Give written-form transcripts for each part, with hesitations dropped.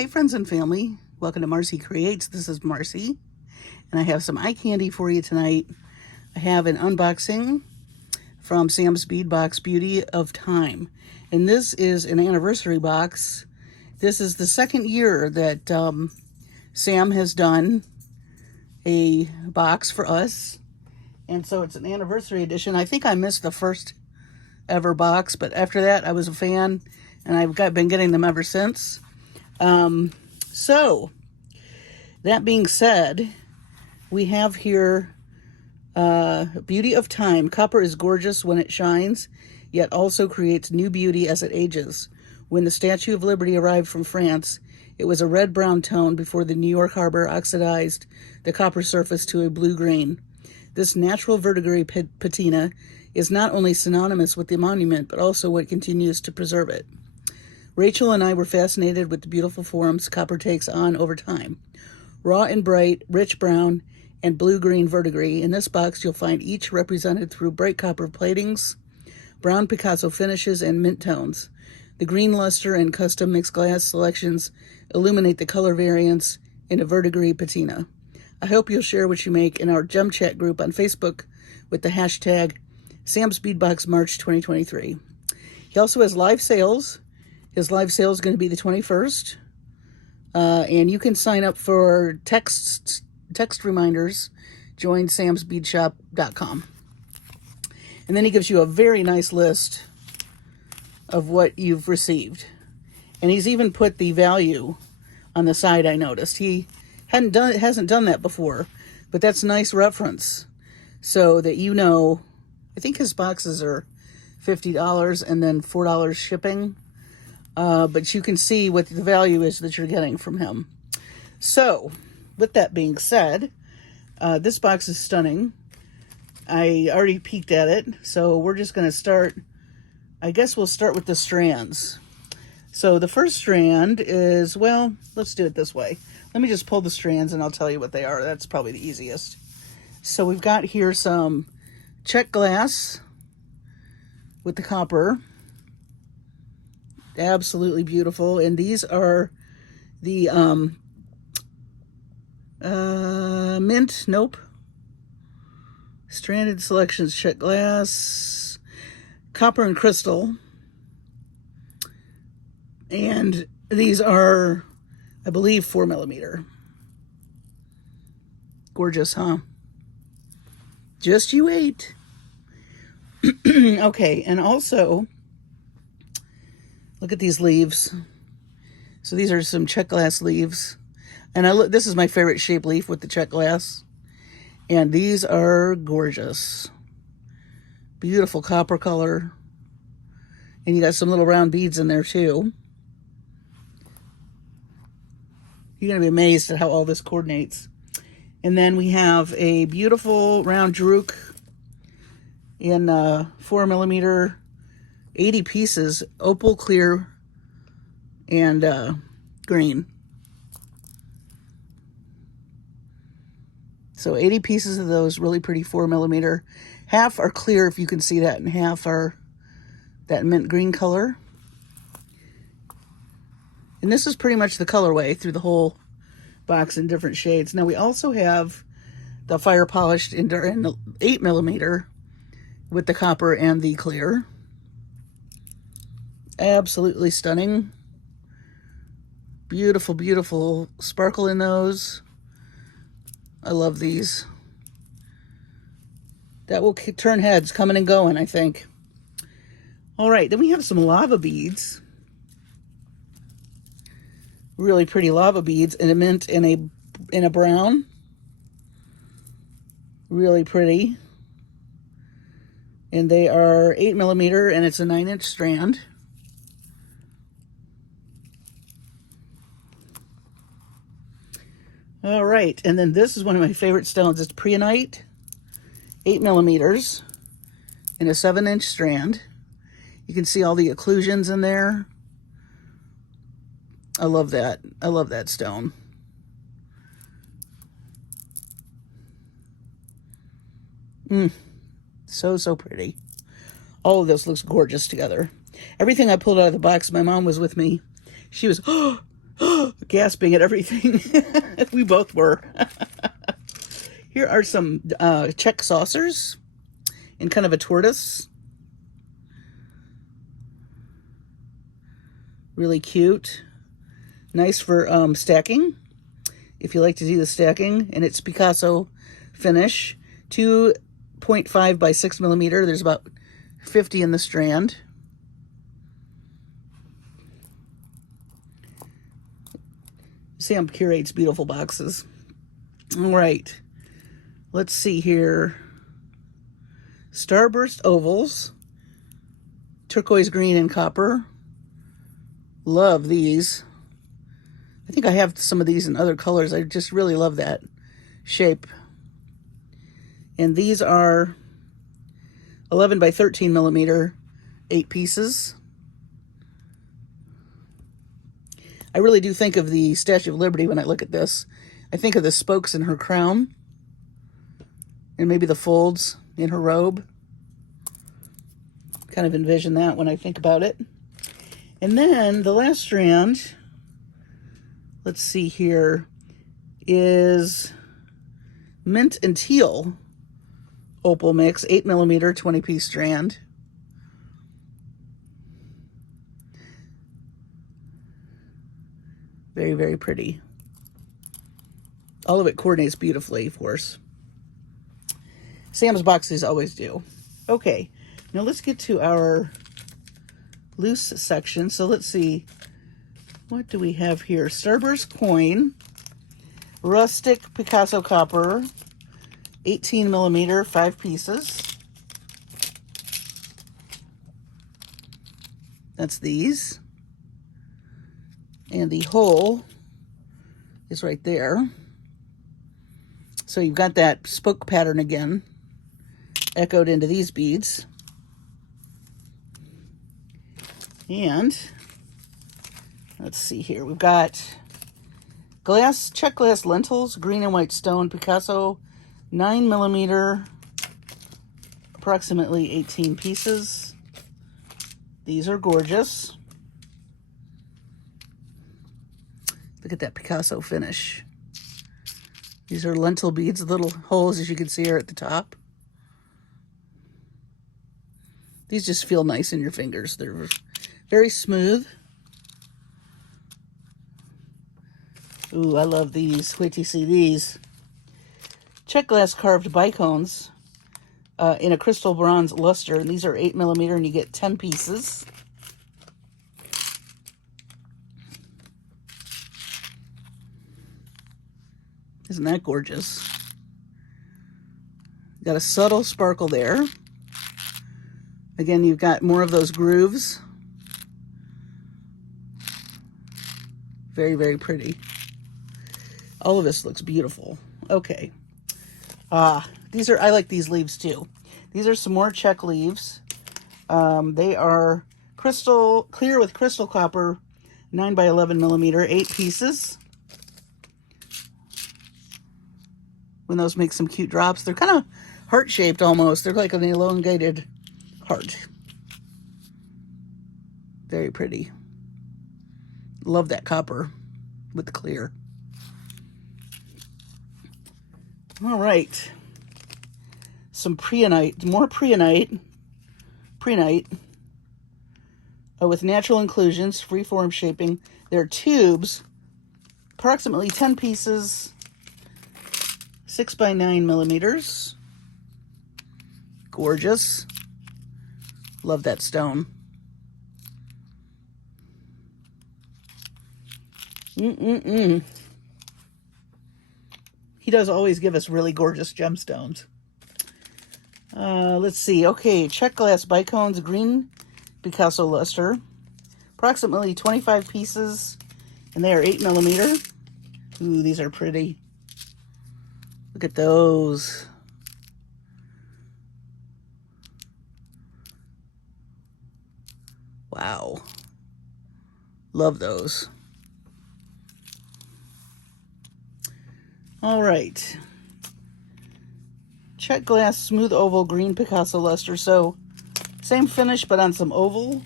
Hey friends and family, welcome to Marcie Creates. This is Marcie, and I have some eye candy for you tonight. I have an unboxing from Sam's Bead box, Beauty of Time. And this is an anniversary box. This is the second year that Sam has done a box for us. And so it's an anniversary edition. I think I missed the first ever box, but after that I was a fan, and I've been getting them ever since. So that being said, we have here Beauty of Time. Copper is gorgeous when it shines, yet also creates new beauty as it ages. When the Statue of Liberty arrived from France, it was a red-brown tone before the New York harbor oxidized the copper surface to a blue-green. This natural verdigris patina is not only synonymous with the monument, but also what continues to preserve it. Rachel and I were fascinated with the beautiful forms copper takes on over time. Raw and bright, rich brown, and blue-green verdigris. In this box, you'll find each represented through bright copper platings, brown Picasso finishes, and mint tones. The green luster and custom mixed glass selections illuminate the color variants in a verdigris patina. I hope you'll share what you make in our Gem Chat group on Facebook with the hashtag Sam's Beadbox March 2023. He also has live sales. His live sale is going to be the 21st. And you can sign up for text reminders. Join samsbeadshop.com. And then he gives you a very nice list of what you've received. And he's even put the value on the side, I noticed. He hasn't done that before, but that's a nice reference so that you know. I think his boxes are $50 and then $4 shipping. But you can see what the value is that you're getting from him. So, with that being said, this box is stunning. I already peeked at it, so we're just going to start. I guess we'll start with the strands. So the first strand is, well, let's do it this way. Let me just pull the strands and I'll tell you what they are. That's probably the easiest. So we've got here some check glass with the copper. Absolutely beautiful. And these are the mint, nope, stranded selections, check glass, copper and crystal. And these are, I believe, 4mm. Gorgeous, huh? Just you wait. Okay, and also look at these leaves. So these are some check glass leaves. And this is my favorite shape leaf with the check glass. And these are gorgeous. Beautiful copper color. And you got some little round beads in there too. You're going to be amazed at how all this coordinates. And then we have a beautiful round Druk in 4mm, 80 pieces, opal, clear, and green. So 80 pieces of those really pretty 4mm. Half are clear, if you can see that, and half are that mint green color. And this is pretty much the colorway through the whole box in different shades. Now we also have the fire polished in 8mm with the copper and the clear. Absolutely stunning. Beautiful, beautiful sparkle in those. I love these. That will turn heads coming and going, I think. All right, then we have some lava beads. Really pretty lava beads in a mint and in a brown. Really pretty. And they are 8mm, and it's a 9-inch strand. All right, and then this is one of my favorite stones. It's preonite, 8mm, and a 7-inch strand. You can see all the occlusions in there. I love that. I love that stone. So pretty. All of this looks gorgeous together. Everything I pulled out of the box, my mom was with me. She was, oh, gasping at everything. We both were. Here are some Czech saucers in kind of a tortoise. Really cute. Nice for stacking, if you like to do the stacking. And it's Picasso finish. 2.5 by 6 millimeter. There's about 50 in the strand. Sam curates beautiful boxes. All right. Let's see here. Starburst ovals. Turquoise green and copper. Love these. I think I have some of these in other colors. I just really love that shape. And these are 11 by 13 millimeter, 8 pieces. I really do think of the Statue of Liberty when I look at this. I think of the spokes in her crown and maybe the folds in her robe. Kind of envision that when I think about it. And then the last strand, let's see here, is mint and teal opal mix, 8 millimeter, 20-piece strand. Very, very pretty. All of it coordinates beautifully, of course. Sam's boxes always do. Okay, now let's get to our loose section. So let's see, what do we have here? Starburst coin, rustic Picasso copper, 18 millimeter, 5 pieces. That's these. And the hole is right there. So you've got that spoke pattern again, echoed into these beads. And let's see here. We've got Czech glass lentils, green and white stone, Picasso, 9 millimeter, approximately 18 pieces. These are gorgeous. Look at that Picasso finish. These are lentil beads, little holes, as you can see, are at the top. These just feel nice in your fingers. They're very smooth. Ooh, I love these. Wait till you see these. Czech glass carved bicones in a crystal bronze luster. And these are 8 millimeter, and you get 10 pieces. Isn't that gorgeous? Got a subtle sparkle there. Again, you've got more of those grooves. Very, very pretty. All of this looks beautiful. Okay. I like these leaves too. These are some more Czech leaves. They are clear with crystal copper, 9 by 11 millimeter, 8 pieces. When those make some cute drops, they're kind of heart-shaped almost. They're like an elongated heart. Very pretty. Love that copper with the clear. All right. Some preonite, more preonite with natural inclusions, freeform shaping. They're tubes, approximately 10 pieces, 6 by 9 millimeters. Gorgeous. Love that stone. He does always give us really gorgeous gemstones. Let's see. Okay, Czech glass bicones, green Picasso luster. Approximately 25 pieces, and they are 8 millimeter. Ooh, these are pretty. Look at those. Wow. Love those. All right. Czech glass smooth oval green Picasso luster. So same finish, but on some oval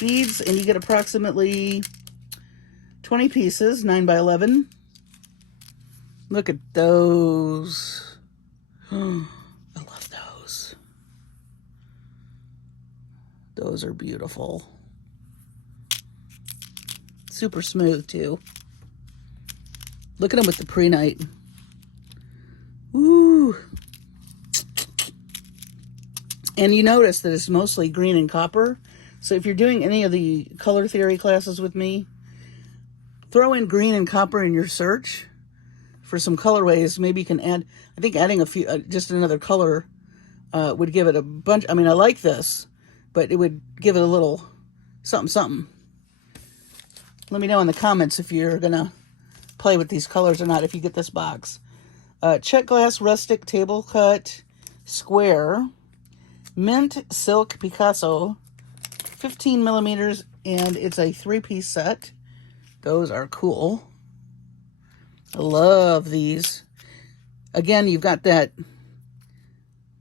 beads, and you get approximately 20 pieces, 9 by 11. Look at those. I love those. Those are beautiful. Super smooth too. Look at them with the pre-night. Ooh. And you notice that it's mostly green and copper. So if you're doing any of the color theory classes with me, throw in green and copper in your search for some colorways. Maybe you can add, I think adding a few, just another color would give it a bunch. I mean, I like this, but it would give it a little something, something. Let me know in the comments if you're going to play with these colors or not, if you get this box. Check glass rustic table cut square, mint silk Picasso, 15 millimeters, and it's a 3-piece set. Those are cool. I love these. Again, you've got that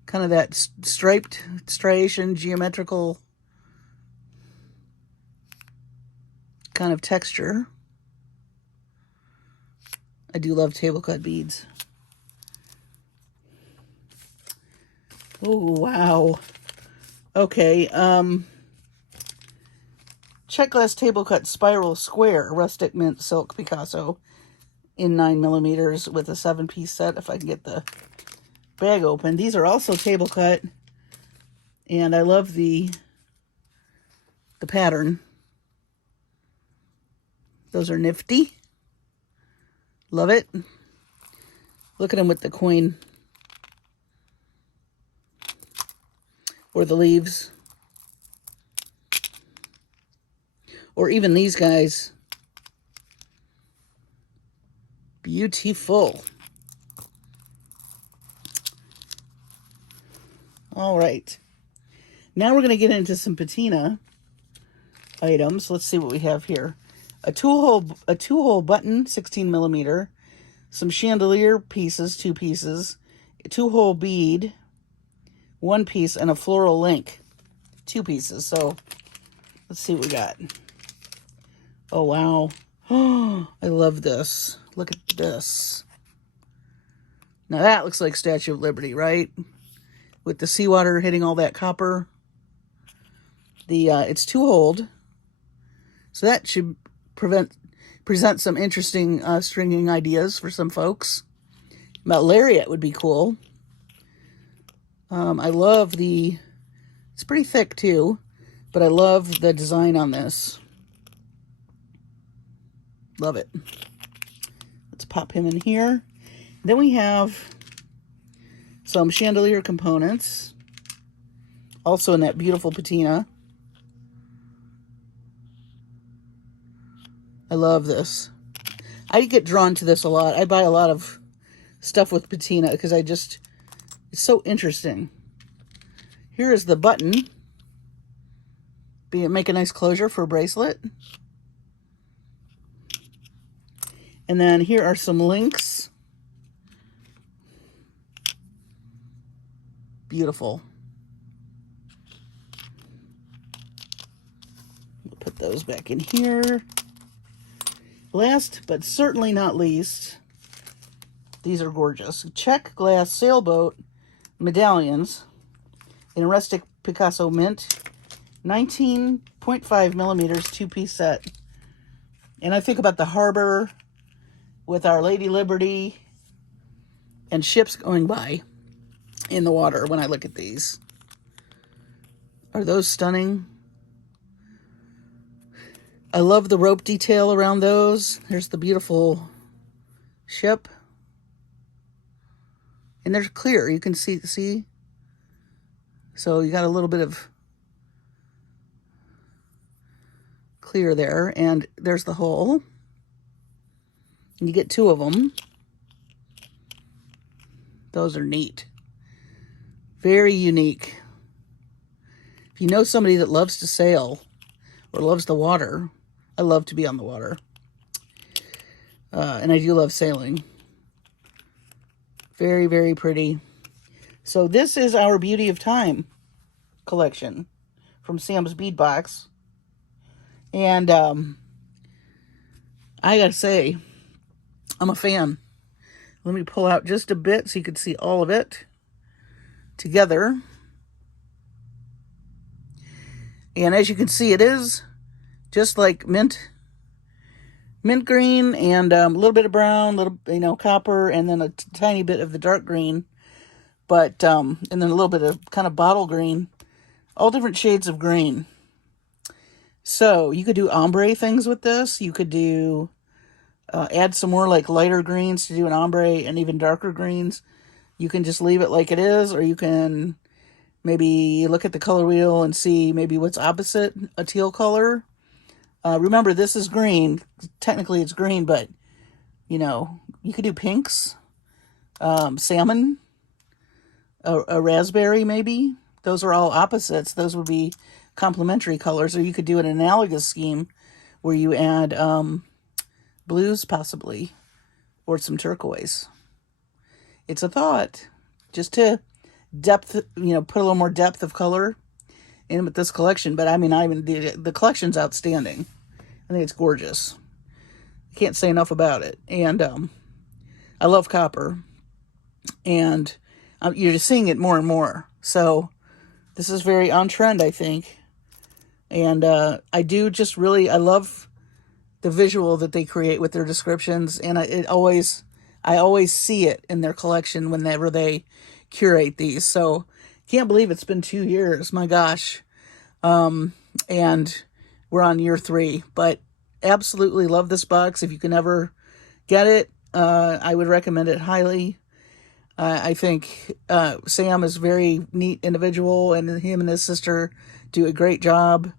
kind of that striped striation, geometrical kind of texture. I do love table cut beads. Oh, wow. Okay, check glass table cut spiral square rustic mint silk Picasso in 9 millimeters with a 7-piece set, if I can get the bag open. These are also table cut, and I love the pattern. Those are nifty. Love it. Look at them with the coin or the leaves, or even these guys. Beautiful. All right. Now we're going to get into some patina items. Let's see what we have here. A two-hole button, 16 millimeter. Some chandelier pieces, 2 pieces. A 2-hole bead, 1 piece, and a floral link, 2 pieces. So let's see what we got. Oh, wow. Oh, I love this. Look at this. Now that looks like Statue of Liberty, right? With the seawater hitting all that copper. It's 2-holed. So that should present some interesting stringing ideas for some folks. About lariat would be cool. I love it's pretty thick too, but I love the design on this. Love it. Let's pop him in here. Then we have some chandelier components, also in that beautiful patina. I love this. I get drawn to this a lot. I buy a lot of stuff with patina because it's so interesting. Here is the button. Make a nice closure for a bracelet. And then here are some links. Beautiful. Put those back in here. Last, but certainly not least, these are gorgeous. Check glass sailboat medallions in rustic Picasso mint, 19.5 millimeters, 2-piece set. And I think about the harbor with Our Lady Liberty and ships going by in the water when I look at these. Are those stunning? I love the rope detail around those. There's the beautiful ship. And they're clear. You can see. So you got a little bit of clear there. And there's the hole. And you get 2 of them. Those are neat. Very unique. If you know somebody that loves to sail or loves the water, I love to be on the water. And I do love sailing. Very, very pretty. So this is our Beauty of Time collection from Sam's Bead Box. And I gotta say, I'm a fan. Let me pull out just a bit so you can see all of it together. And as you can see, it is just like mint green, and a little bit of brown, little, copper, and then a tiny bit of the dark green. But, and then a little bit of kind of bottle green, all different shades of green. So you could do ombre things with this. You could do, add some more like lighter greens to do an ombre, and even darker greens. You can just leave it like it is, or you can maybe look at the color wheel and see maybe what's opposite a teal color. Remember, this is green. Technically it's green, but, you could do pinks, salmon, a raspberry maybe. Those are all opposites. Those would be complementary colors. Or you could do an analogous scheme where you add blues possibly, or some turquoise. It's a thought, just to put a little more depth of color in with this collection. But I mean, the collection's outstanding. I think it's gorgeous. I can't say enough about it. And I love copper, and you're just seeing it more and more. So this is very on trend, I think. And I love the visual that they create with their descriptions, and I always see it in their collection whenever they curate these. So can't believe it's been 2 years. My gosh. And we're on year 3, but absolutely love this box. If you can ever get it, I would recommend it highly. I think Sam is a very neat individual, and him and his sister do a great job.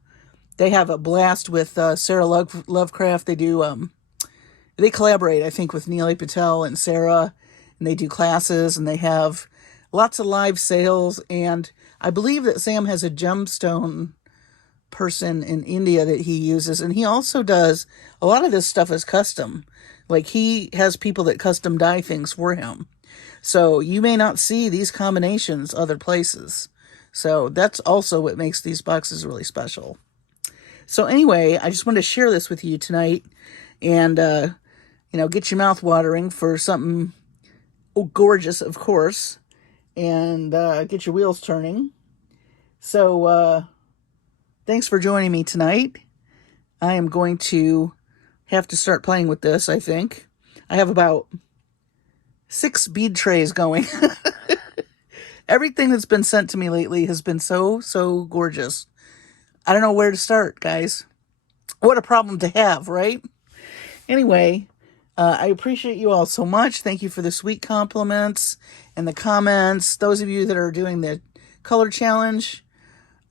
They have a blast with Sarah Lovecraft. They collaborate, I think, with Neely Patel and Sarah, and they do classes, and they have lots of live sales. And I believe that Sam has a gemstone person in India that he uses, and he also does a lot of this stuff is custom. Like, he has people that custom dye things for him. So you may not see these combinations other places. So that's also what makes these boxes really special. So anyway, I just wanted to share this with you tonight, and get your mouth watering for something gorgeous, of course, and get your wheels turning. So thanks for joining me tonight. I am going to have to start playing with this, I think. I have about 6 bead trays going. Everything that's been sent to me lately has been so gorgeous. I don't know where to start, guys. What a problem to have, right? Anyway, I appreciate you all so much. Thank you for the sweet compliments and the comments. Those of you that are doing the color challenge,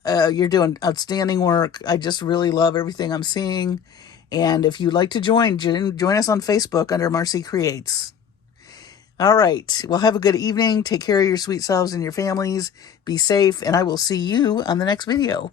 you're doing outstanding work. I just really love everything I'm seeing. And if you'd like to join us on Facebook under Marcie Creates. All right. Well, have a good evening. Take care of your sweet selves and your families. Be safe, and I will see you on the next video.